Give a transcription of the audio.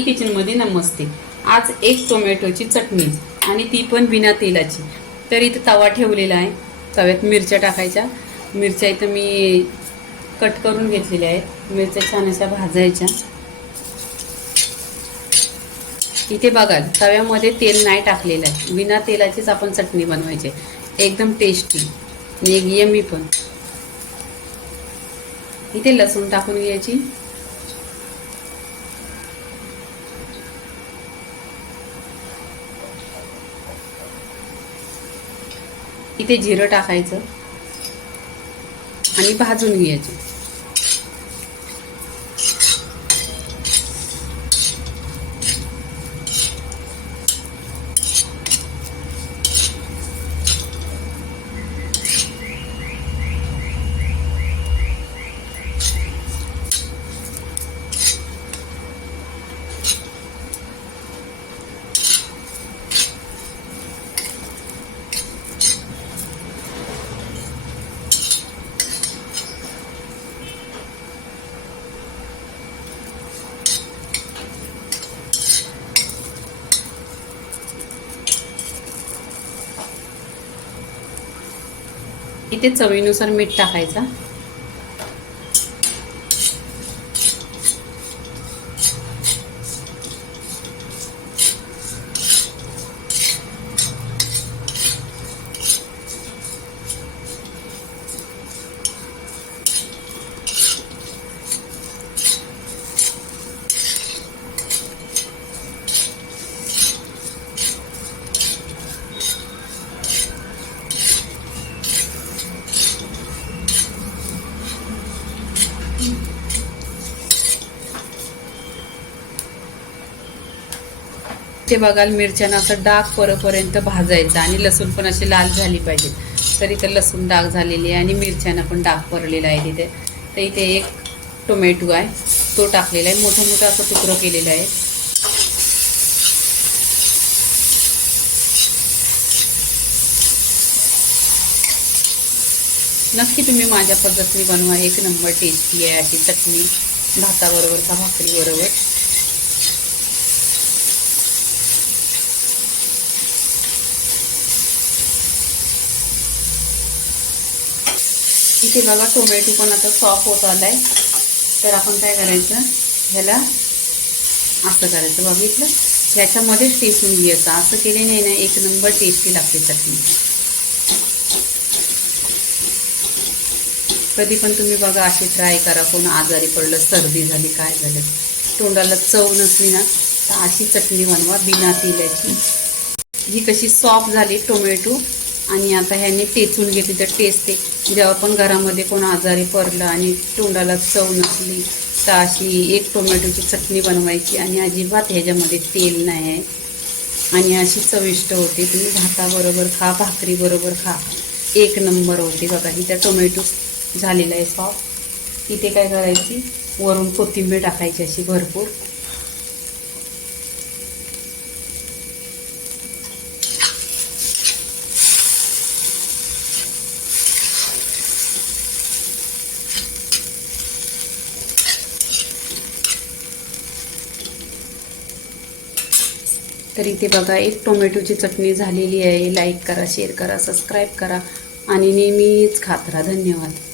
Kitchen मध्ये नमस्ते। आज एक टोमॅटोची चटणी आणि ती पण बिना तेलाची। तर इथे तवा ठेवलेला आहे, तव्यात मिरच्या टाकायच्या। मिरच्या इथं मी कट करून घेतलेल्या आहेत। मिरच्या छान अशा भाजायच्या। इथे बघा तव्यामध्ये तेल नाही टाकलेलं आहे, बिना तेलाचीच आपण चटणी बनवायची, एकदम टेस्टी आणि एक यम्मी पण। इथे लसूण टाकून घ्यायची। इथे जिरं टाकायचं आणि भाजून घ्यायचं। इथे चवीनुसार मीठ टाकायचं। ते बघाल मिरच्यांना असं डाग परेपर्यंत भाजायचं आणि लसूण पण अशी लाल झाली पाहिजे। तर इथे लसूण डाग झालेली आहे आणि मिरच्यांना पण डाग पडलेला आहे तिथे। तर इथे एक टोमॅटो आहे, तो टाकलेला आहे, मोठं मोठं असं तुकडं केलेलं आहे। नक्की तुम्ही माझ्या पद्धतीने बनवा, एक नंबर टेस्टी आहे अशी चटणी, भाताबरोबर का भाकरीबरोबर। इथे बघा टोमॅटो पण आता सॉफ्ट होत आलाय। तर आपण काय करायचं, ह्याला असं करायचं, बघितलं, ह्याच्यामध्येच टेसून घ्यायचं। असं केले नाही ना एक नंबर टेस्टी लागते चटणी। कधी पण तुम्ही बघा अशी ट्राय करा। कोण आजारी पडलं, सर्दी झाली, काय झालं, तोंडाला चव नसली ना, तर अशी चटणी बनवा बिना तेलाची। ही कशी सॉफ्ट झाली टोमॅटो आणि आता ह्याने टेचून घेतली तर टेस्ट आहे। जेव्हा पण घरामध्ये कोण आजारी पडलं आणि तोंडाला चव नसली तर अशी एक टोमॅटोची चटणी बनवायची आणि अजिबात ह्याच्यामध्ये तेल नाही आहे आणि अशी चविष्ट होते। तुम्ही भाताबरोबर खा, भाकरीबरोबर खा, एक नंबर होते। बघा इथे टोमॅटो झालेला आहे सॉफ्ट। इथे काय करायची, वरून कोथिंबीर टाकायची अशी भरपूर। तर इथे बघा एक टोमॅटोची चटणी झालेली आहे। लाईक करा, शेअर करा, सबस्क्राईब करा आणि नेहमीच खात राहा। धन्यवाद।